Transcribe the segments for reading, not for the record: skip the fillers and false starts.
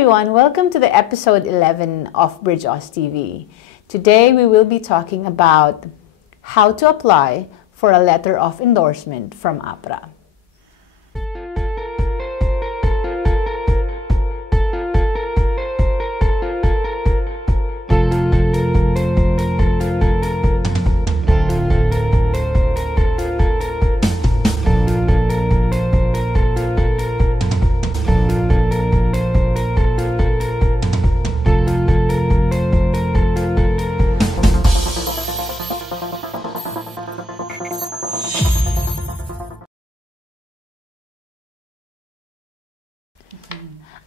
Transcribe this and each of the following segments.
everyone, welcome to the episode 11 of BridgeAusTV. Today we will be talking about how to apply for a letter of endorsement from AHPRA.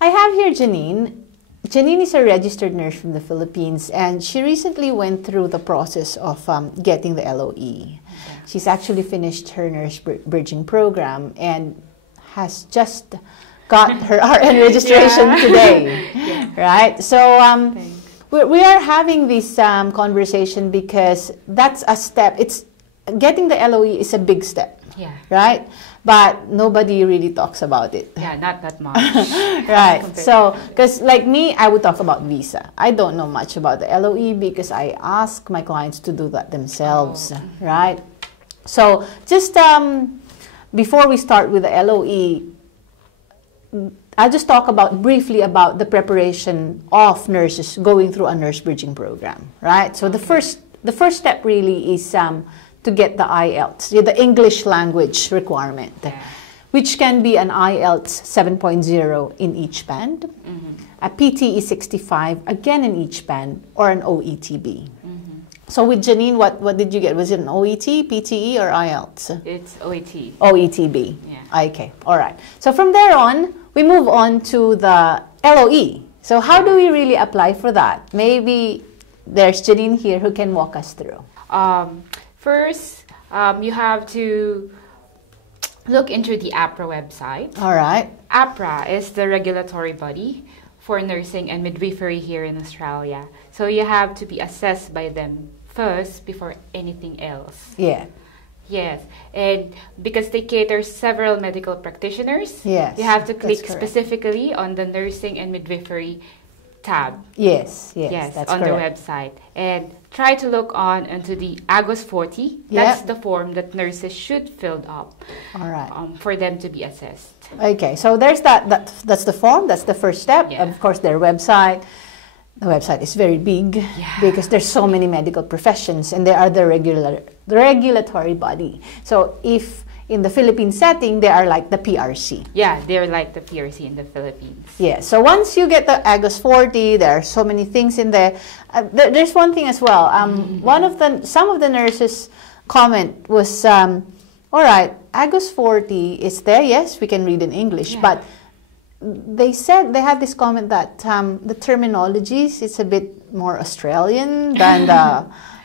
I have here Janine. Janine is a registered nurse from the Philippines, and she recently went through the process of getting the LOE. Okay. She's actually finished her nurse bridging program and has just got her RN registration today, right? So we are having this conversation because that's a step. It's getting the LOE is a big step, right? But nobody really talks about it. Yeah, not that much. Right. So, because like me, I would talk about visa. I don't know much about the LOE because I ask my clients to do that themselves, right? So, just before we start with the LOE, I'll just talk briefly about the preparation of nurses going through a nurse bridging program, right? So, the first step really is to get the IELTS, the English language requirement, which can be an IELTS 7.0 in each band, a PTE 65, again in each band, or an OETB. So with Janine, what did you get? Was it an OET, PTE, or IELTS? It's OET. OETB. Yeah. Okay, all right. So from there on, we move on to the LOE. So how do we really apply for that? Maybe there's Janine here who can walk us through. First, you have to look into the AHPRA website. All right. AHPRA is the regulatory body for nursing and midwifery here in Australia. So you have to be assessed by them first before anything else. Yeah. Yes, and because they cater several medical practitioners, yes, you have to click specifically on the nursing and midwifery tab. Yes, that's on correct. the website, and try to look on into the AGOS 40. That's the form that nurses should fill up. All right. For them to be assessed. Okay, so there's that's the form. That's the first step. Of course, their website. The website is very big because there's so many medical professions, and they are the regulatory body. So if in the Philippine setting, they are like the PRC. Yeah, they're like the PRC in the Philippines. Yeah, so once you get the AGOS 40, there are so many things in there. There's one thing as well. Some of the nurses' comment was, all right, AGOS 40 is there. Yes, we can read in English, but they said they had this comment that the terminologies is a bit more Australian than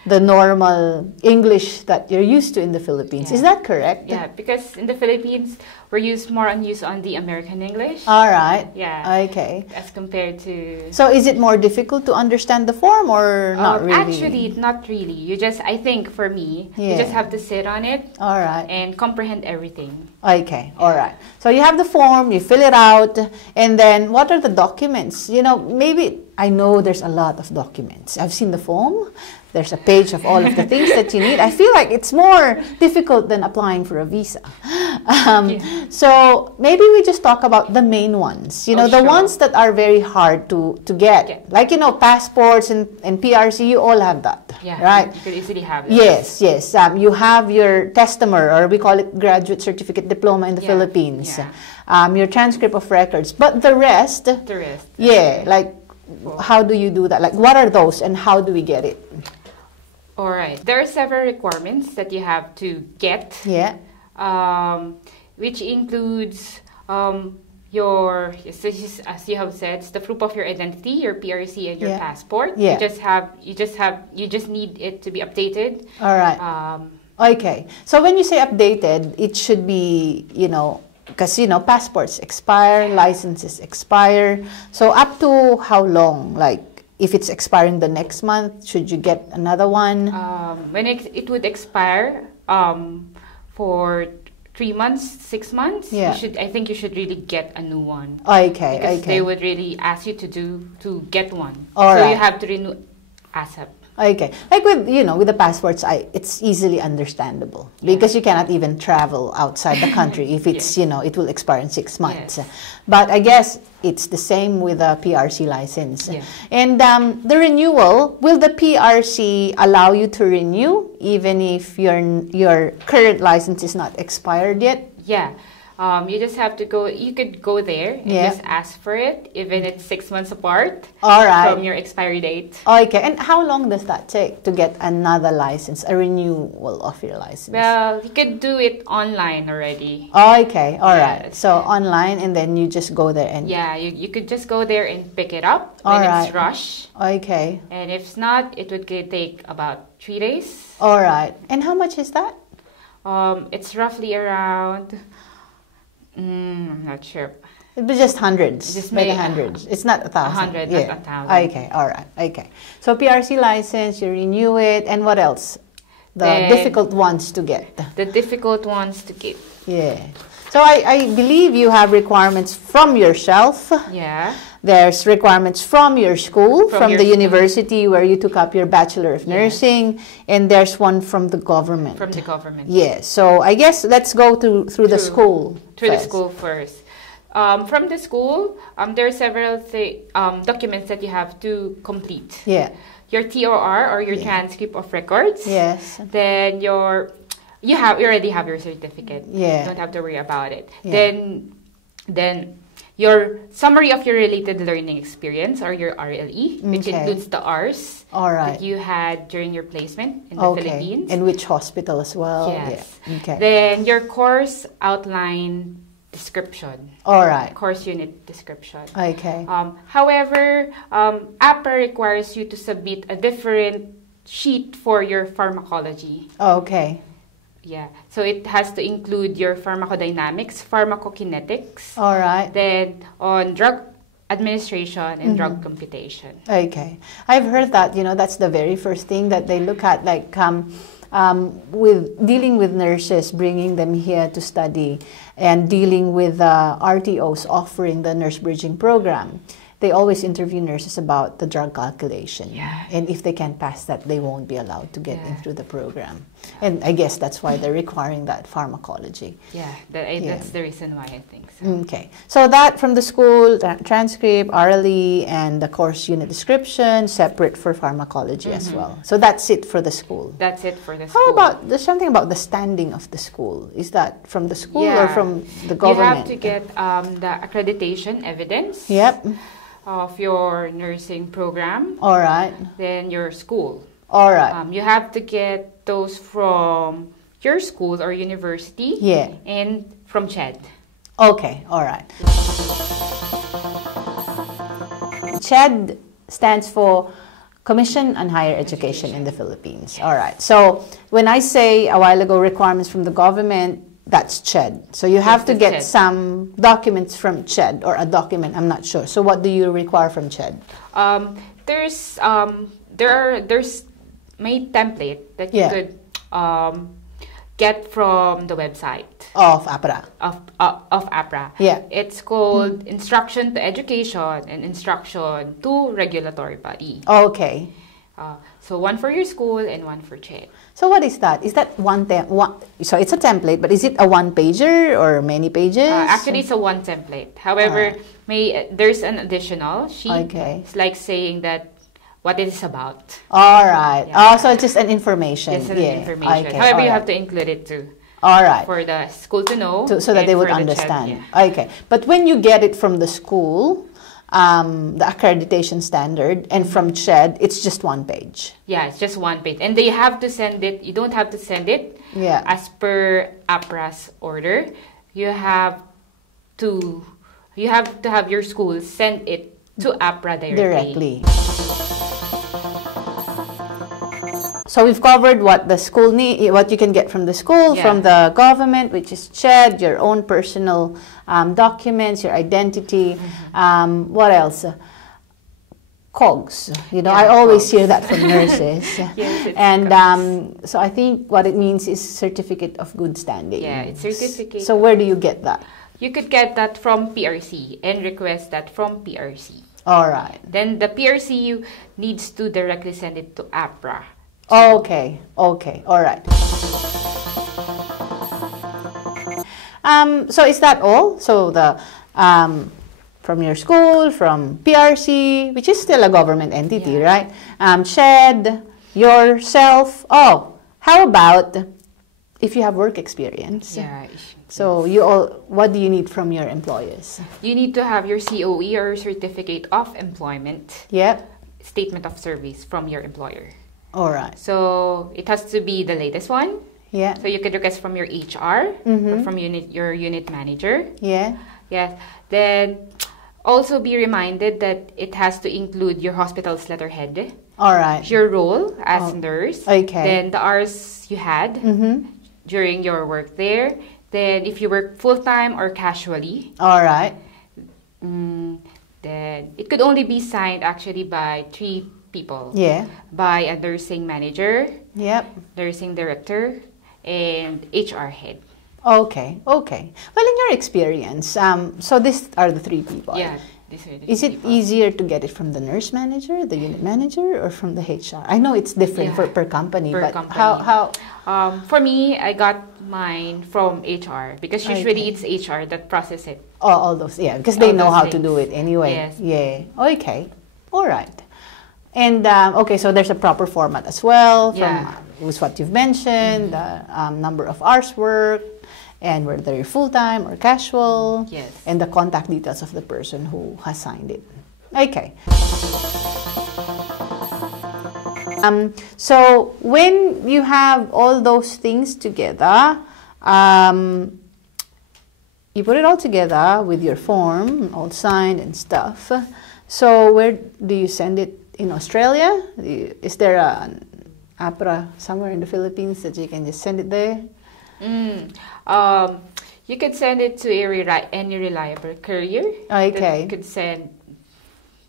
the normal English that you're used to in the Philippines. Is that correct? Yeah, because in the Philippines, we're more on the American English. All right. Yeah. Okay. As compared to... So is it more difficult to understand the form or not really? Actually, not really. You just, I think for me, you just have to sit on it. All right. And comprehend everything. Okay. All right. So you have the form, you fill it out, and then what are the documents? You know, maybe I know there's a lot of documents. I've seen the form. There's a page of all of the things that you need. I feel like it's more difficult than applying for a visa. So maybe we just talk about the main ones. You know, the ones that are very hard to get. Like, you know, passports and PRC, you all have that. Yeah, right? You could easily have it. Yes. You have your testament, or we call it graduate certificate diploma in the Philippines. Your transcript of records. But the rest. Like, how do you do that? Like, what are those and how do we get it? All right. There are several requirements that you have to get. Yeah. Which includes your, as you have said, it's the proof of your identity, your PRC, and your passport. Yeah. You just need it to be updated. All right. Okay. So when you say updated, it should be, you know, because, you know, passports expire, licenses expire. So up to how long? Like, if it's expiring the next month, should you get another one? When it would expire for 3 months, 6 months, Yeah. I think you should really get a new one. Okay, Because okay. they would really ask you to get one. All so right. you have to renew ASAP. Okay, like with with the passports, it's easily understandable because you cannot even travel outside the country if it's it will expire in 6 months. Yes. But I guess it's the same with a PRC license. Yeah. And the renewal, will the PRC allow you to renew even if your current license is not expired yet? Yeah. You just have to go. You could go there and just ask for it, even it's 6 months apart. All right. From your expiry date. Okay, and how long does that take to get another license, a renewal of your license? Well, you could do it online already. Okay, all right. Yes. So online, and then you just go there and... Yeah, you could just go there and pick it up All when right. it's rush. Okay. And if not, it would take about 3 days. All right. And how much is that? It's roughly around... I'm not sure. It'd be just hundreds. Just by the maybe hundreds. It's not 1,000. 100, yeah. not 1,000. Okay, all right. Okay. So PRC license, you renew it, and what else? The Then difficult ones to get. The difficult ones to keep. Yeah. So I believe you have requirements from yourself. Yeah. There's requirements from your school, from your the school. university where you took up your Bachelor of Nursing, and there's one from the government. From the government. Yeah, so I guess let's go through the school. Through the first. school first. From the school, there are several documents that you have to complete. Yeah. Your TOR or your transcript of records. Yes. Then you already have your certificate. Yeah. Don't have to worry about it. Yeah. Then your summary of your related learning experience or your RLE, which Okay. includes the Rs All right. that you had during your placement in the Philippines. And which hospital as well? Yes. Yeah. Okay. Then your course outline description. All right. Course unit description. Okay. However, AHPRA requires you to submit a different sheet for your pharmacology. Okay. Yeah, so it has to include your pharmacodynamics, pharmacokinetics, All right. then on drug administration and drug computation. Okay. I've heard that, that's the very first thing that they look at, like with dealing with nurses, bringing them here to study, and dealing with RTOs offering the nurse bridging program. They always interview nurses about the drug calculation. Yeah. And if they can't pass that, they won't be allowed to get into the program. And I guess that's why they're requiring that pharmacology. Yeah, that's the reason why I think so. Okay. So that from the school, transcript, RLE, and the course unit description, separate for pharmacology as well. So that's it for the school. That's it for the school. How about, there's something about the standing of the school. Is that from the school or from the government? You have to get the accreditation evidence. Yep. Of your nursing program. All right. Then your school. All right. You have to get those from your school or university. Yeah. And from CHED. Okay. All right. CHED stands for Commission on Higher Education in the Philippines. Yes. All right. So when I say a while ago requirements from the government, that's CHED. So you have to get CHED. some documents from CHED, or a document, I'm not sure. So what do you require from CHED? There's made template that you could get from the website of AHPRA. Of AHPRA. Yeah. It's called Instruction to Education and Instruction to Regulatory Body. Okay. So one for your school and one for CHED. So what is that? Is that so it's a template, but is it a one-pager or many pages? Actually, it's a one template. However, there's an additional sheet. Okay. It's like saying that what it is about. All right. Yeah. Oh, so it's just an information. Just an yeah. information. Okay. However, all you right. have to include it too. All right. For the school to know. So that they would understand. Okay. But when you get it from the school, the accreditation standard, and from CHED, it's just one page. Yeah, it's just one page. And they have to send it. You don't have to send it as per AHPRA's order. You have to have your school send it to AHPRA directly. So we've covered what the school what you can get from the school, from the government, which is CHED, your own personal documents, your identity. What else? COGS. You know, Yeah, I always COGS. hear that from nurses. Yes, it's And COGS. so I think what it means is certificate of good standing. Yeah, it's certificate. So where do you get that? You could get that from PRC and request that from PRC. All right. Then the PRC needs to directly send it to AHPRA. Okay. Okay. All right. So is that all? So the from your school, from PRC, which is still a government entity, Yeah. right? SHED, yourself. Oh, how about if you have work experience? Yeah. So what do you need from your employers? You need to have your COE or Certificate of Employment. Yep. Statement of service from your employer. All right. So it has to be the latest one. Yeah. So you could request from your HR or from your unit manager. Yeah. Yes. Then also be reminded that it has to include your hospital's letterhead, All right. your role as nurse, Okay. then the hours you had during your work there, then if you work full-time or casually, All right. then it could only be signed actually by 3 people. Yeah. By a nursing manager, Yep. nursing director, and HR head. Okay. Okay. Well, in your experience, so these are the 3 people. Yeah. These are the Is 3 it people. easier to get it from the nurse manager, the unit manager, or from the HR? I know it's different Yeah, per company, per but company. how? For me, I got mine from HR because usually it's HR that process it. All those, yeah, because they All know those how to things. do it anyway. Yes. Yeah. Okay. All right. And okay, so there's a proper format as well from Yeah. was what you've mentioned, the number of hours worked, and whether you're full-time or casual, Yes. and the contact details of the person who has signed it. Okay. So when you have all those things together, you put it all together with your form, all signed and stuff. So where do you send it in Australia? Is there an AHPRA somewhere in the Philippines that you can just send it there? You could send it to any reliable courier. Okay. You could send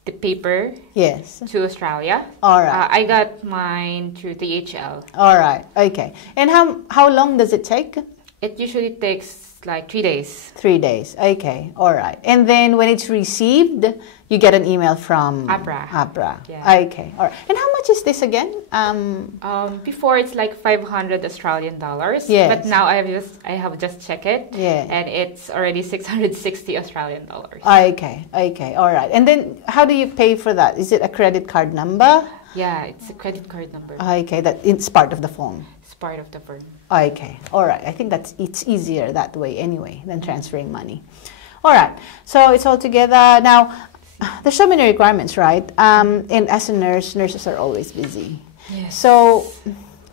the paper Yes. to Australia. All right. I got mine through DHL. All right. Okay. And how long does it take? It usually takes like 3 days. 3 days. Okay. All right. And then when it's received, you get an email from AHPRA. Yeah. Okay. All right. And how much is this again? Before it's like 500 Australian dollars. Yes. But now I have just checked it. Yeah. And it's already 660 Australian dollars. Okay. Okay. All right. And then how do you pay for that? Is it a credit card number? Yeah, it's a credit card number. Okay. That it's part of the form. It's part of the firm. Okay. All right. I think it's easier that way anyway than transferring money. All right. So it's all together. Now, there's so many requirements, right? And as a nurse, nurses are always busy. Yes. So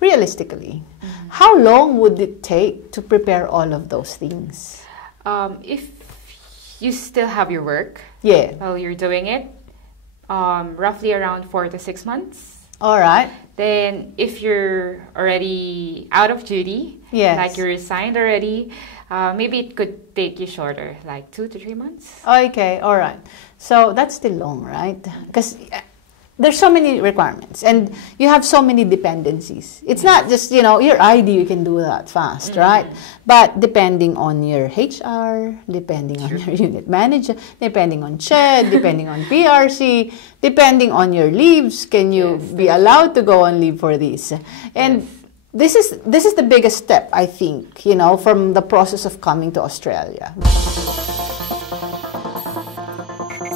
realistically, how long would it take to prepare all of those things? If you still have your work Yeah. while you're doing it, roughly around 4 to 6 months. All right. Then if you're already out of duty, Yes. like you're resigned already, maybe it could take you shorter, like 2 to 3 months. Okay. All right. So that's still long, right? Because there's so many requirements and you have so many dependencies. It's not just, your ID, you can do that fast, right? But depending on your HR, depending on your unit manager, depending on CHED, depending on PRC, depending on your leaves, can you be allowed to go on leave for this? And this is the biggest step, I think, from the process of coming to Australia.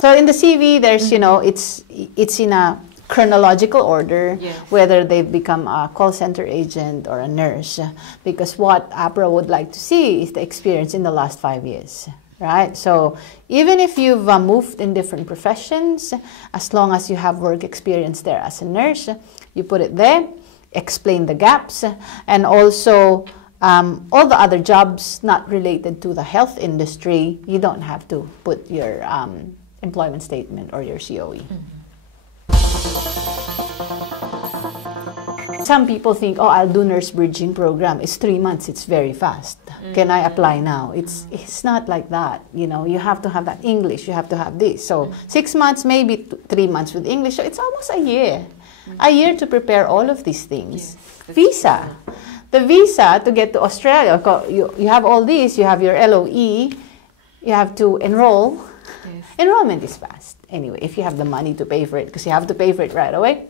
So in the CV, there's, it's in a chronological order, whether they've become a call center agent or a nurse, because what AHPRA would like to see is the experience in the last 5 years, right? So even if you've moved in different professions, as long as you have work experience there as a nurse, you put it there, explain the gaps, and also all the other jobs not related to the health industry, you don't have to put your employment statement or your COE. Some people think, I'll do nurse bridging program. It's 3 months. It's very fast. Can I apply now? It's not like that. You know, you have to have that English. You have to have this. So 6 months, maybe 3 months with English. So it's almost a year. A year to prepare all of these things. Yes, visa. True. The visa to get to Australia, you have all these. You have your LOE. You have to enroll. Yes. Enrollment is fast. Anyway, if you have the money to pay for it, because you have to pay for it right away.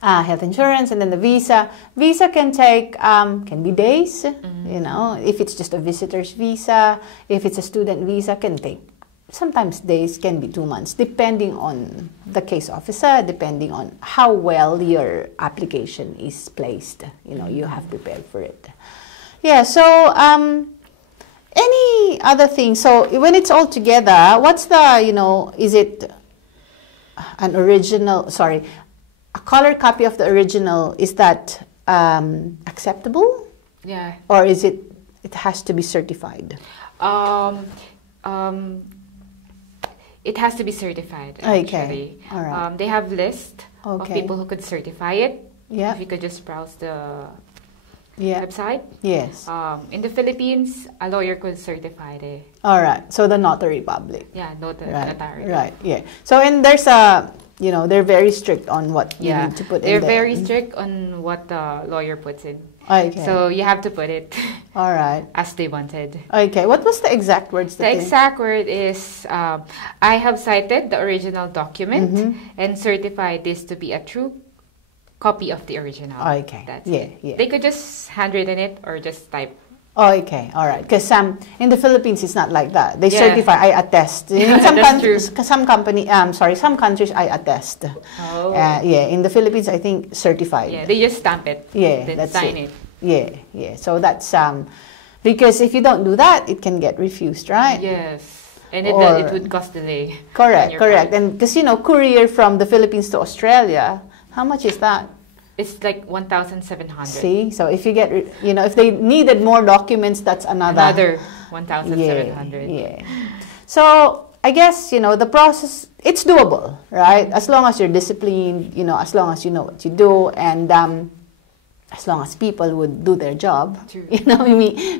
Health insurance, and then the visa. Visa can take, can be days, you know, if it's just a visitor's visa. If it's a student visa, can take, sometimes days, can be 2 months, depending on the case officer, depending on how well your application is placed. You know, you have prepared for it. Yeah, so any other thing? So when it's all together, what's the, you know, is it an original, sorry, a color copy of the original, is that acceptable? Yeah. Or is it has to be certified? It has to be certified, actually. Okay. All right. They have list of people who could certify it. Yeah. If you could just browse the website. Yes. In the Philippines, a lawyer could certify it. All right. So the notary public. Yeah, notary. Right. Yeah. So and there's a, you know, they're very strict on what you need to put in there. They're very strict on what the lawyer puts in. Okay. So you have to put it. All right. As they wanted. Okay. What was the exact words? The exact word is, I have cited the original document and certified this to be a true copy of the original. Okay. That's it. They could just handwritten it or just type. Okay, all right. Because in the Philippines, it's not like that. They certify, I attest. In some countries, some countries, I attest. Oh. In the Philippines, I think certified. Yeah, they just stamp it. Yeah, then that's sign it. Yeah. So that's because if you don't do that, it can get refused, right? Yes, and it would cost delay. Correct. And because you know, courier from the Philippines to Australia, how much is that? It's like 1,700. See, so if you get, you know, if they needed more documents, that's another 1,700. Yeah. So I guess, you know, the process, it's doable, right? As long as you're disciplined, you know, as long as you know what you do, and as long as people would do their job, True. You know,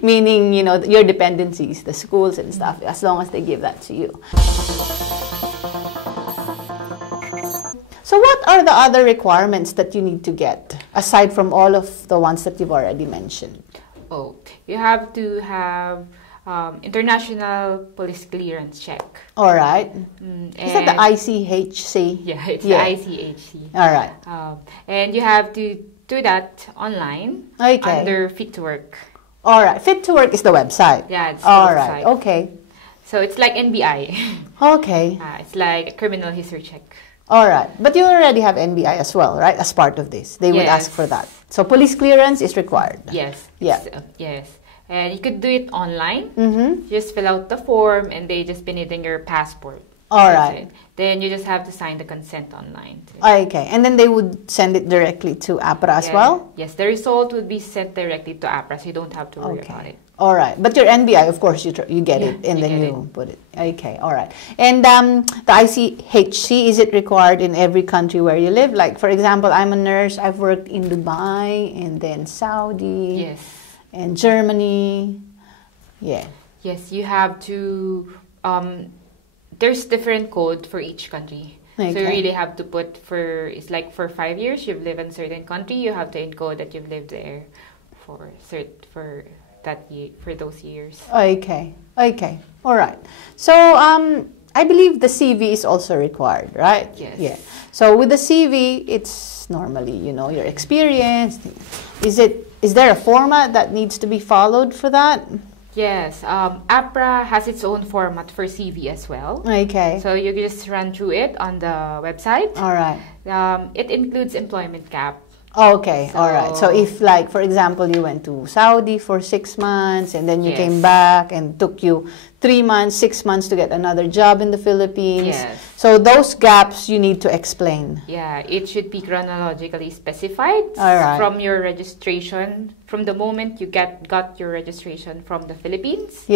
meaning, you know, your dependencies, the schools and stuff, as long as they give that to you. So what are the other requirements that you need to get, aside from all of the ones that you've already mentioned? Oh, you have to have international police clearance check. All right. Is that the ICHC? Yeah, it's the ICHC. All right. And you have to do that online under Fit to Work. All right. Fit to Work is the website? Yeah, it's the website. Right. Okay. So it's like NBI. Okay. It's like a criminal history check. All right. But you already have NBI as well, right? As part of this. They would ask for that. So police clearance is required. Yes. Yeah. Yes. And you could do it online. Just fill out the form and they just be needing your passport. All right. Then you just have to sign the consent online. Okay. And then they would send it directly to AHPRA as well? Yes. The result would be sent directly to AHPRA, so you don't have to worry about it. All right. But your NBI, of course, you get it and then you put it. Okay. All right. And the ICHC, is it required in every country where you live? Like, for example, I'm a nurse. I've worked in Dubai and then Saudi. Yes. And Germany. Yeah. Yes, you have to... there's different code for each country. Okay. So you really have to put it's like for 5 years you've lived in a certain country, you have to encode that you've lived there for those years. Okay. All right. So I believe the CV is also required, right? Yes. Yeah. So with the CV, it's normally, you know, your experience. Is there a format that needs to be followed for that? Yes, AHPRA has its own format for CV as well. Okay. So you just run through it on the website. All right. It includes employment gap. Okay, all right. So if, like, for example, you went to Saudi for 6 months and then you came back and took you 3 months, 6 months to get another job in the Philippines. Yes. So those gaps you need to explain. Yeah, it should be chronologically specified from your registration, from the moment you got your registration from the Philippines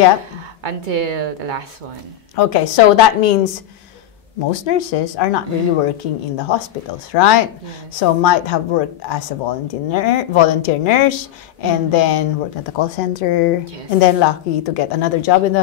until the last one. Okay, so that means most nurses are not really working in the hospitals, right? Yes. So might have worked as a volunteer nurse, and then worked at the call center, yes. and then lucky to get another job in the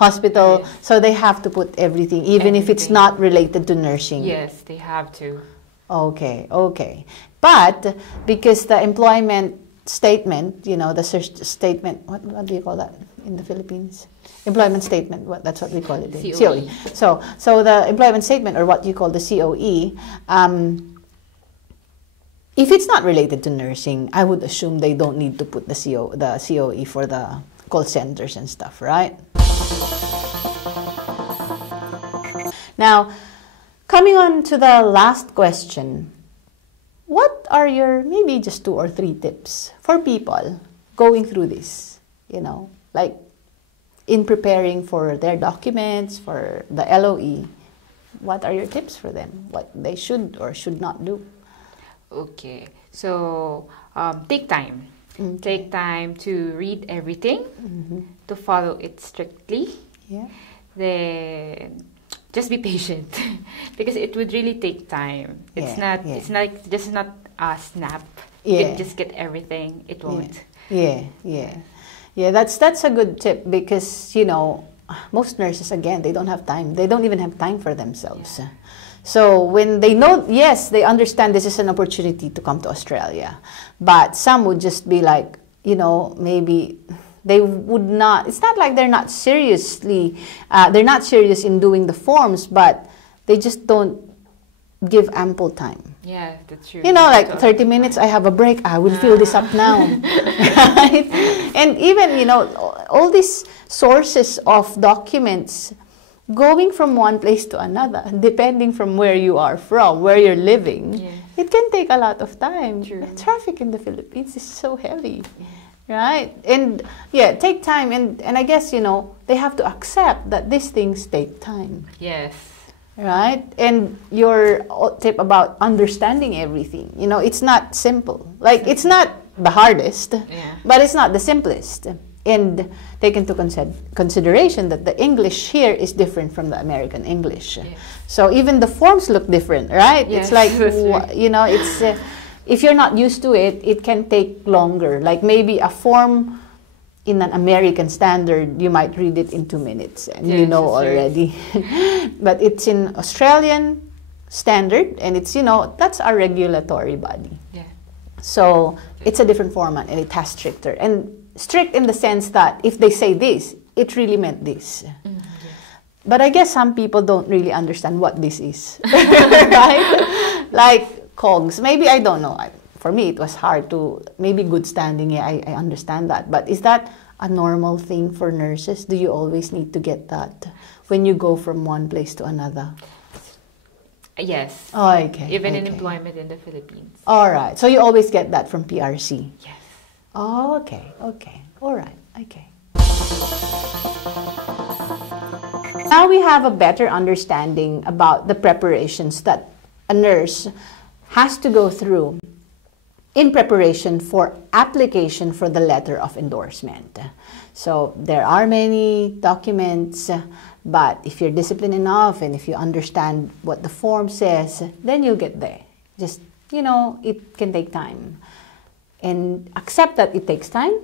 hospital. Yes. So they have to put everything, even if it's not related to nursing. Yes, they have to. Okay, okay. But because the employment statement, you know, the search statement, what do you call that in the Philippines? Employment statement, that's what we call it. COE. So the employment statement, or what you call the COE, if it's not related to nursing, I would assume they don't need to put the COE for the call centers and stuff, right? Now, coming on to the last question, what are your maybe just 2 or 3 tips for people going through this, you know, like in preparing for their documents, for the LOE? What are your tips for them? What they should or should not do? Okay, so take time. Okay. Take time to read everything, to follow it strictly. Yeah. Then just be patient because it would really take time. It's not just not a snap. You can just get everything. It won't. Yeah, that's a good tip because, you know, most nurses, again, they don't have time. They don't even have time for themselves. Yeah. So when they know, yes, they understand this is an opportunity to come to Australia, but some would just be like, you know, maybe they would not, it's not like they're not serious in doing the forms, but they just don't give ample time. Yeah, that's true. You know, like 30 minutes, I have a break, I will fill this up now. Right? And even, you know, all these sources of documents going from one place to another, depending from where you are from, where you're living, it can take a lot of time. True. Traffic in the Philippines is so heavy. Right? And yeah, take time. And I guess, you know, they have to accept that these things take time. Yes. Right? And your tip about understanding everything, you know, it's not simple. Like, it's not the hardest, but it's not the simplest. And take into consideration that the English here is different from the American English. Yes. So even the forms look different, right? Yes, it's like, you know, it's if you're not used to it, it can take longer. Like maybe a form in an American standard, you might read it in 2 minutes and you know already. But it's in Australian standard, and it's, you know, that's our regulatory body. Yeah. So it's a different format, and it has stricter. And strict in the sense that if they say this, it really meant this. But I guess some people don't really understand what this is. Right? Like COGS. Maybe, I don't know. For me, it was hard to, maybe good standing, I understand that. But is that a normal thing for nurses? Do you always need to get that when you go from one place to another? Yes. Oh, okay. Even in employment in the Philippines. All right. So you always get that from PRC? Yes. Oh, okay. Okay. All right. Okay. Now we have a better understanding about the preparations that a nurse has to go through in preparation for application for the letter of endorsement. So there are many documents, but if you're disciplined enough and if you understand what the form says, then you'll get there. Just, you know, it can take time. And accept that it takes time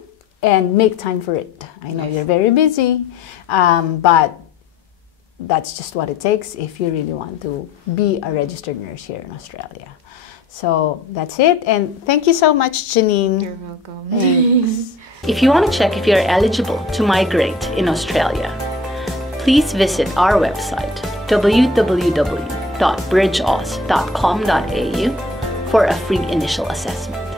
and make time for it. I know you're very busy, but that's just what it takes if you really want to be a registered nurse here in Australia. So that's it, and thank you so much, Janine. You're welcome. Thanks. If you want to check if you're eligible to migrate in Australia, please visit our website, www.bridgeaus.com.au, for a free initial assessment.